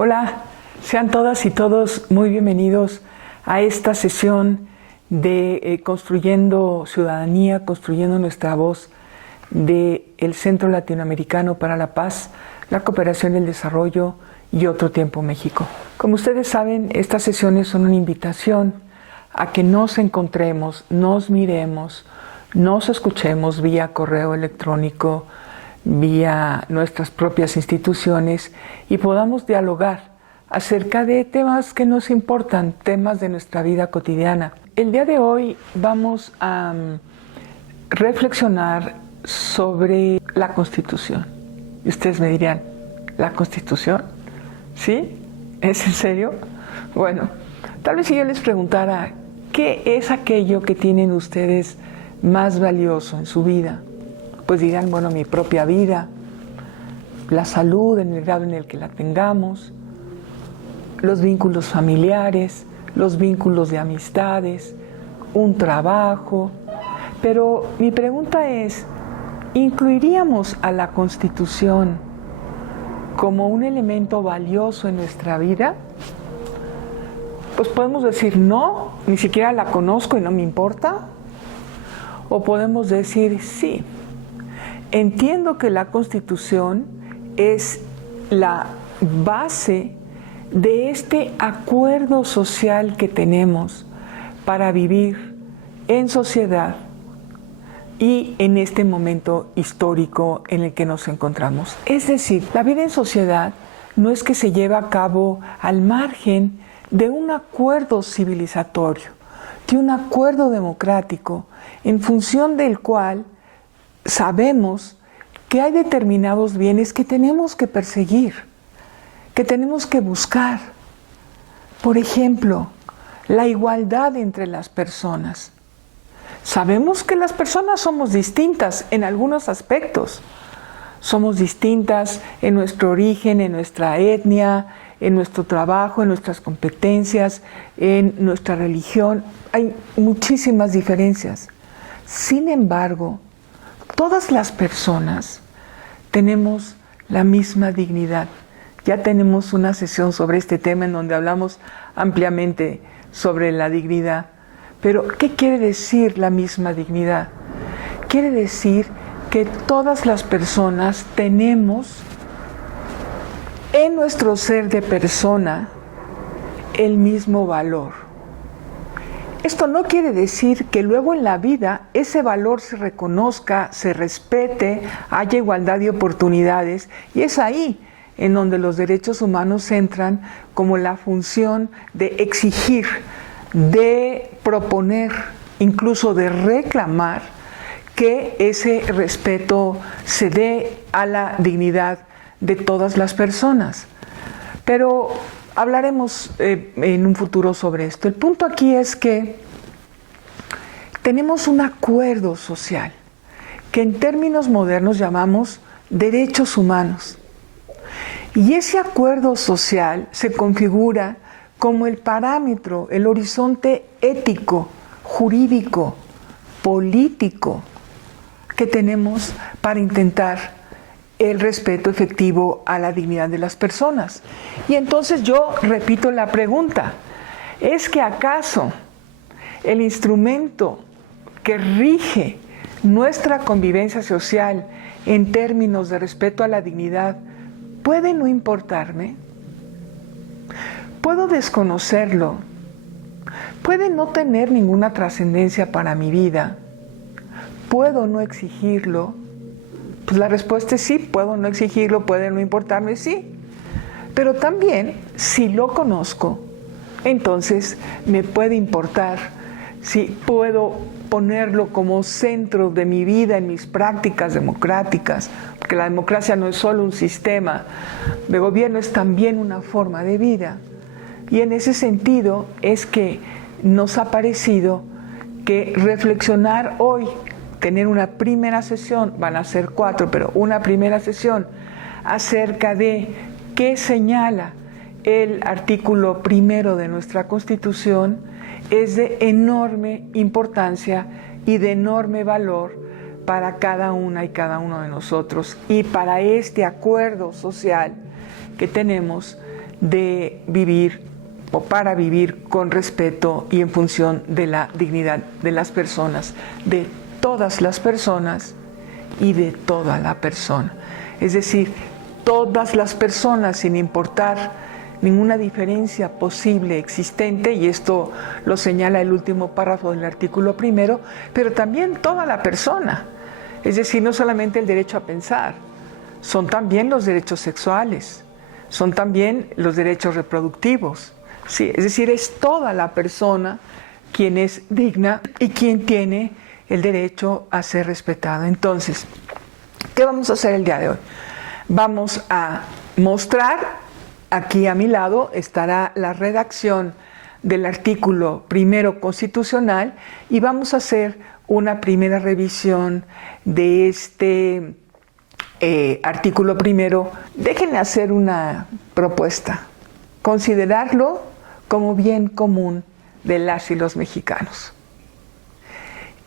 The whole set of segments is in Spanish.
Hola, sean todas y todos muy bienvenidos a esta sesión de Construyendo Ciudadanía, Construyendo Nuestra Voz del Centro Latinoamericano para la Paz, la Cooperación y el Desarrollo y Otro Tiempo México. Como ustedes saben, estas sesiones son una invitación a que nos encontremos, nos miremos, nos escuchemos vía correo electrónico, vía nuestras propias instituciones y podamos dialogar acerca de temas que nos importan, temas de nuestra vida cotidiana. El día de hoy vamos a reflexionar sobre la Constitución. Y ustedes me dirían, ¿la Constitución? ¿Sí? ¿Es en serio? Bueno, tal vez si yo les preguntara, ¿qué es aquello que tienen ustedes más valioso en su vida? Pues dirán, bueno, mi propia vida, la salud en el grado en el que la tengamos, los vínculos familiares, los vínculos de amistades, un trabajo. Pero mi pregunta es, ¿incluiríamos a la Constitución como un elemento valioso en nuestra vida? Pues podemos decir, no, ni siquiera la conozco y no me importa. O podemos decir, sí, entiendo que la Constitución es la base de este acuerdo social que tenemos para vivir en sociedad y en este momento histórico en el que nos encontramos. Es decir, la vida en sociedad no es que se lleve a cabo al margen de un acuerdo civilizatorio, de un acuerdo democrático, en función del cual sabemos que hay determinados bienes que tenemos que perseguir, que tenemos que buscar. Por ejemplo, la igualdad entre las personas. Sabemos que las personas somos distintas en algunos aspectos. Somos distintas en nuestro origen, en nuestra etnia, en nuestro trabajo, en nuestras competencias, en nuestra religión. Hay muchísimas diferencias. Sin embargo, todas las personas tenemos la misma dignidad. Ya tenemos una sesión sobre este tema en donde hablamos ampliamente sobre la dignidad. Pero, ¿qué quiere decir la misma dignidad? Quiere decir que todas las personas tenemos en nuestro ser de persona el mismo valor. Esto no quiere decir que luego en la vida ese valor se reconozca, se respete, haya igualdad de oportunidades, y es ahí en donde los derechos humanos entran como la función de exigir, de proponer, incluso de reclamar que ese respeto se dé a la dignidad de todas las personas. Pero hablaremos en un futuro sobre esto. El punto aquí es que tenemos un acuerdo social que en términos modernos llamamos derechos humanos. Y ese acuerdo social se configura como el parámetro, el horizonte ético, jurídico, político que tenemos para intentar el respeto efectivo a la dignidad de las personas. Y entonces yo repito la pregunta, ¿es que acaso el instrumento que rige nuestra convivencia social en términos de respeto a la dignidad puede no importarme? ¿Puedo desconocerlo? ¿Puede no tener ninguna trascendencia para mi vida? ¿Puedo no exigirlo? Pues la respuesta es sí, puedo no exigirlo, puede no importarme, sí. Pero también, si lo conozco, entonces me puede importar, si puedo ponerlo como centro de mi vida en mis prácticas democráticas, porque la democracia no es solo un sistema de gobierno, es también una forma de vida. Y en ese sentido es que nos ha parecido que reflexionar hoy, tener una primera sesión, van a ser 4, pero una primera sesión acerca de qué señala el artículo 1 de nuestra Constitución, es de enorme importancia y de enorme valor para cada una y cada uno de nosotros y para este acuerdo social que tenemos de vivir o para vivir con respeto y en función de la dignidad de las personas, de todas las personas y de toda la persona. Es decir, todas las personas, sin importar ninguna diferencia posible existente, y esto lo señala el último párrafo del artículo primero, pero también toda la persona. Es decir, no solamente el derecho a pensar, son también los derechos sexuales, son también los derechos reproductivos. Sí, es decir, es toda la persona quien es digna y quien tiene el derecho a ser respetada. Entonces, ¿qué vamos a hacer el día de hoy? Vamos a mostrar, aquí a mi lado estará la redacción del artículo primero constitucional y vamos a hacer una primera revisión de este artículo primero. Déjenme hacer una propuesta, considerarlo como bien común de las y los mexicanos.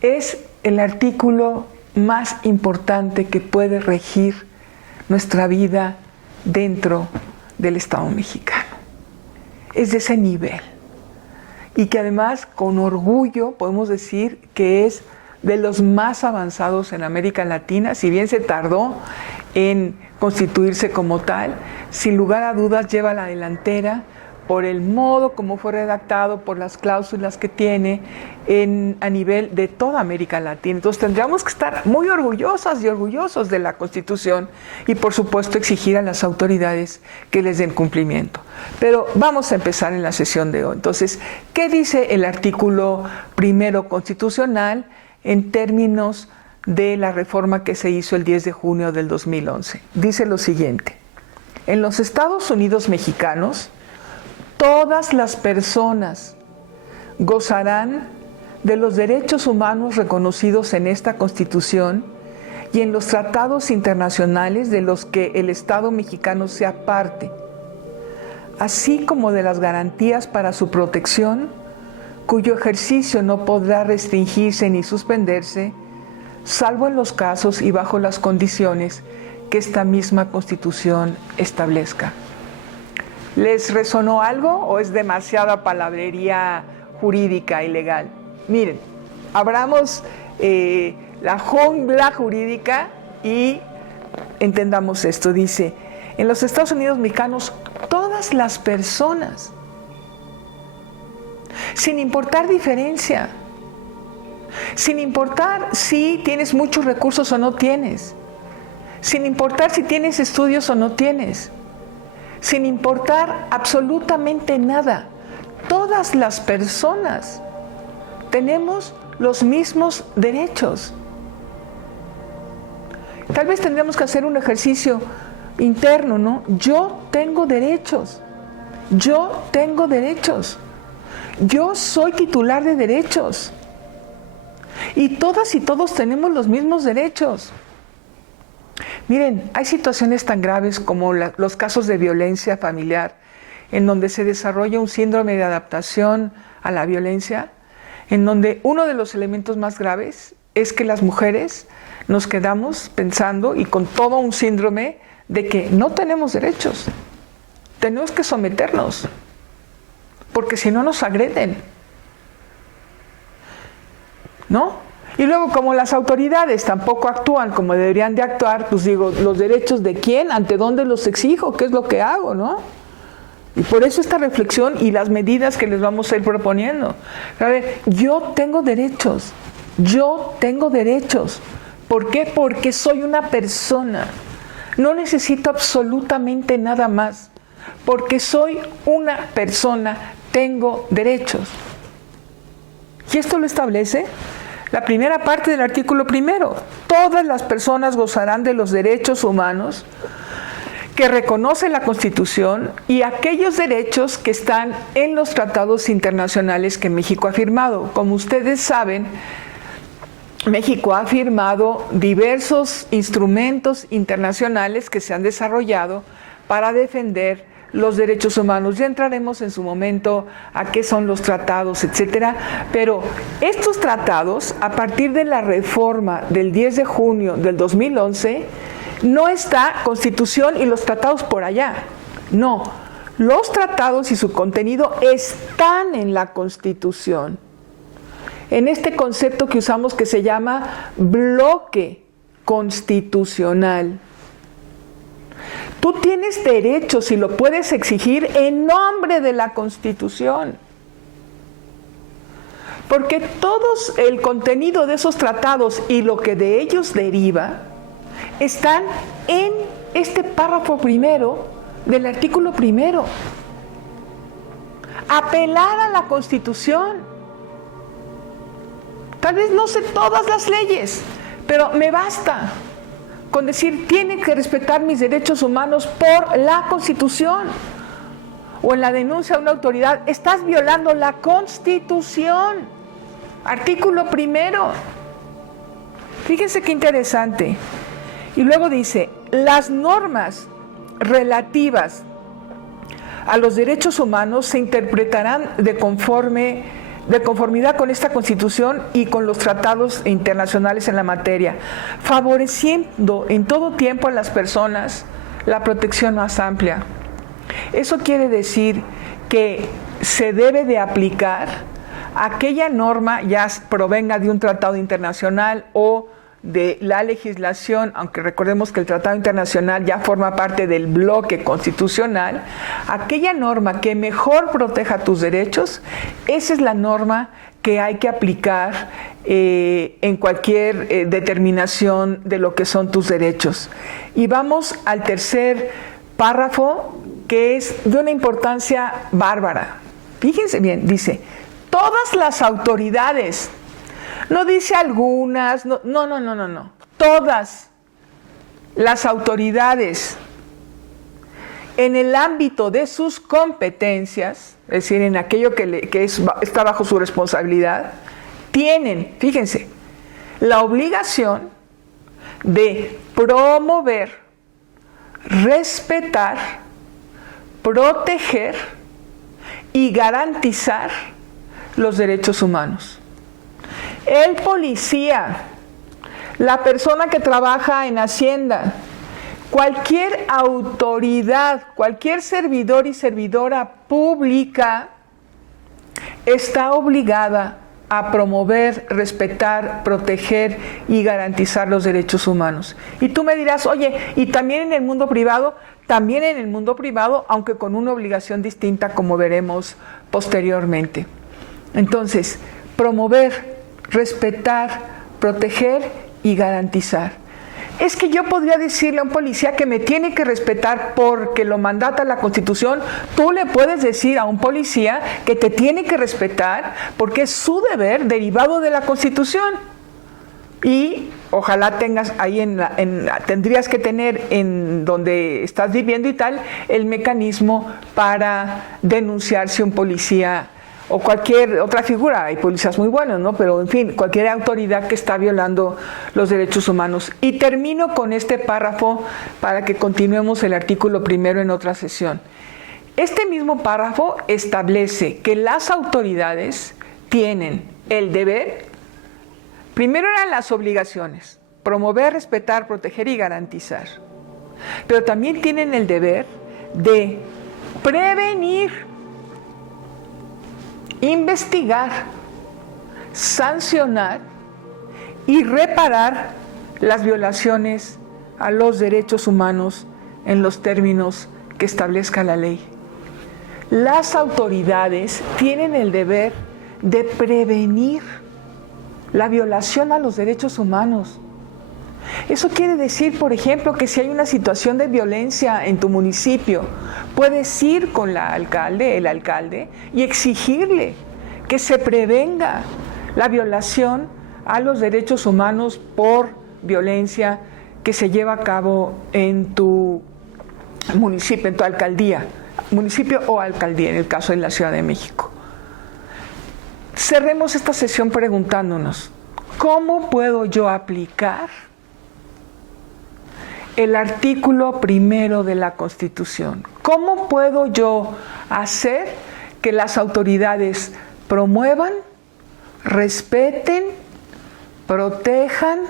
Es el artículo más importante que puede regir nuestra vida dentro del Estado mexicano. Es de ese nivel. Y que además, con orgullo, podemos decir que es de los más avanzados en América Latina. Si bien se tardó en constituirse como tal, sin lugar a dudas lleva la delantera por el modo como fue redactado, por las cláusulas que tiene a nivel de toda América Latina. Entonces tendríamos que estar muy orgullosas y orgullosos de la Constitución y por supuesto exigir a las autoridades que les den cumplimiento. Pero vamos a empezar en la sesión de hoy. Entonces, ¿qué dice el artículo primero constitucional en términos de la reforma que se hizo el 10 de junio del 2011? Dice lo siguiente: en los Estados Unidos mexicanos, todas las personas gozarán de los derechos humanos reconocidos en esta Constitución y en los tratados internacionales de los que el Estado mexicano sea parte, así como de las garantías para su protección, cuyo ejercicio no podrá restringirse ni suspenderse, salvo en los casos y bajo las condiciones que esta misma Constitución establezca. ¿Les resonó algo o es demasiada palabrería jurídica y legal? Miren, abramos la jungla jurídica y entendamos esto. Dice, en los Estados Unidos mexicanos, todas las personas, sin importar diferencia, sin importar si tienes muchos recursos o no tienes, sin importar si tienes estudios o no tienes, sin importar absolutamente nada, todas las personas tenemos los mismos derechos. Tal vez tendríamos que hacer un ejercicio interno, ¿no? Yo tengo derechos, yo tengo derechos, yo soy titular de derechos y todas y todos tenemos los mismos derechos. Miren, hay situaciones tan graves como los casos de violencia familiar, en donde se desarrolla un síndrome de adaptación a la violencia, en donde uno de los elementos más graves es que las mujeres nos quedamos pensando y con todo un síndrome de que no tenemos derechos, tenemos que someternos, porque si no nos agreden, ¿no? Y luego, como las autoridades tampoco actúan como deberían de actuar, pues digo, ¿los derechos de quién? ¿Ante dónde los exijo? ¿Qué es lo que hago? ¿No? Y por eso esta reflexión y las medidas que les vamos a ir proponiendo. A ver, yo tengo derechos. Yo tengo derechos. ¿Por qué? Porque soy una persona. No necesito absolutamente nada más. Porque soy una persona, tengo derechos. ¿Y esto lo establece? La primera parte del artículo primero. Todas las personas gozarán de los derechos humanos que reconoce la Constitución y aquellos derechos que están en los tratados internacionales que México ha firmado. Como ustedes saben, México ha firmado diversos instrumentos internacionales que se han desarrollado para defender los derechos humanos. Ya entraremos en su momento a qué son los tratados, etcétera. Pero estos tratados, a partir de la reforma del 10 de junio del 2011, no está Constitución y los tratados por allá. No, Los tratados y su contenido están en la Constitución, en este concepto que usamos que se llama bloque constitucional. Tú tienes derechos y lo puedes exigir en nombre de la Constitución. Porque todo el contenido de esos tratados y lo que de ellos deriva están en este párrafo primero del artículo primero. Apelar a la Constitución. Tal vez no sé todas las leyes, pero me basta con decir, tienen que respetar mis derechos humanos por la Constitución. O en la denuncia a una autoridad, estás violando la Constitución. Artículo primero. Fíjense qué interesante. Y luego dice, las normas relativas a los derechos humanos se interpretarán de conformidad con esta Constitución y con los tratados internacionales en la materia, favoreciendo en todo tiempo a las personas la protección más amplia. Eso quiere decir que se debe de aplicar aquella norma, ya provenga de un tratado internacional o de la legislación, aunque recordemos que el tratado internacional ya forma parte del bloque constitucional, aquella norma que mejor proteja tus derechos, esa es la norma que hay que aplicar en cualquier determinación de lo que son tus derechos. Y vamos al tercer párrafo, que es de una importancia bárbara. Fíjense bien, dice, todas las autoridades, no dice algunas, no. Todas las autoridades en el ámbito de sus competencias, es decir, en aquello que está bajo su responsabilidad, tienen, fíjense, la obligación de promover, respetar, proteger y garantizar los derechos humanos. El policía, la persona que trabaja en Hacienda, cualquier autoridad, cualquier servidor y servidora pública está obligada a promover, respetar, proteger y garantizar los derechos humanos. Y tú me dirás, oye, ¿y también en el mundo privado? También en el mundo privado, aunque con una obligación distinta, como veremos posteriormente. Entonces, promover, respetar, proteger y garantizar. Es que yo podría decirle a un policía que me tiene que respetar porque lo mandata la Constitución. Tú le puedes decir a un policía que te tiene que respetar porque es su deber derivado de la Constitución. Y ojalá tengas ahí tendrías que tener en donde estás viviendo y tal el mecanismo para denunciar si un policía o cualquier otra figura, hay policías muy buenos, ¿no? Pero en fin, cualquier autoridad que está violando los derechos humanos. Y termino con este párrafo para que continuemos el artículo primero en otra sesión. Este mismo párrafo establece que las autoridades tienen el deber, primero eran las obligaciones, promover, respetar, proteger y garantizar. Pero también tienen el deber de prevenir, investigar, sancionar y reparar las violaciones a los derechos humanos en los términos que establezca la ley. Las autoridades tienen el deber de prevenir la violación a los derechos humanos. Eso quiere decir, por ejemplo, que si hay una situación de violencia en tu municipio, puedes ir con el alcalde, y exigirle que se prevenga la violación a los derechos humanos por violencia que se lleva a cabo en tu municipio, en tu alcaldía, municipio o alcaldía, en el caso de la Ciudad de México. Cerremos esta sesión preguntándonos, ¿cómo puedo yo aplicar el artículo primero de la Constitución? ¿Cómo puedo yo hacer que las autoridades promuevan, respeten, protejan,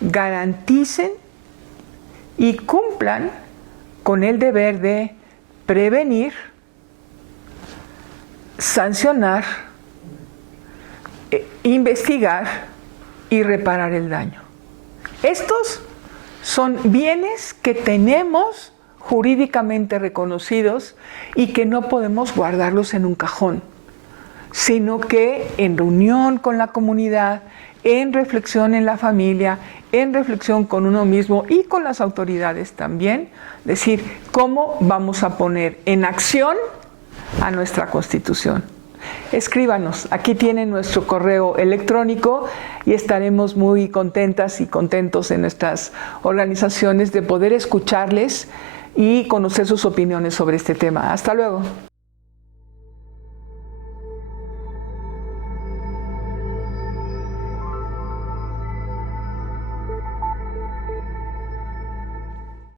garanticen y cumplan con el deber de prevenir, sancionar, investigar y reparar el daño. Estos son bienes que tenemos jurídicamente reconocidos y que no podemos guardarlos en un cajón, sino que en reunión con la comunidad, en reflexión en la familia, en reflexión con uno mismo y con las autoridades también, decir cómo vamos a poner en acción a nuestra Constitución. Escríbanos, aquí tienen nuestro correo electrónico y estaremos muy contentas y contentos en nuestras organizaciones de poder escucharles y conocer sus opiniones sobre este tema. Hasta luego.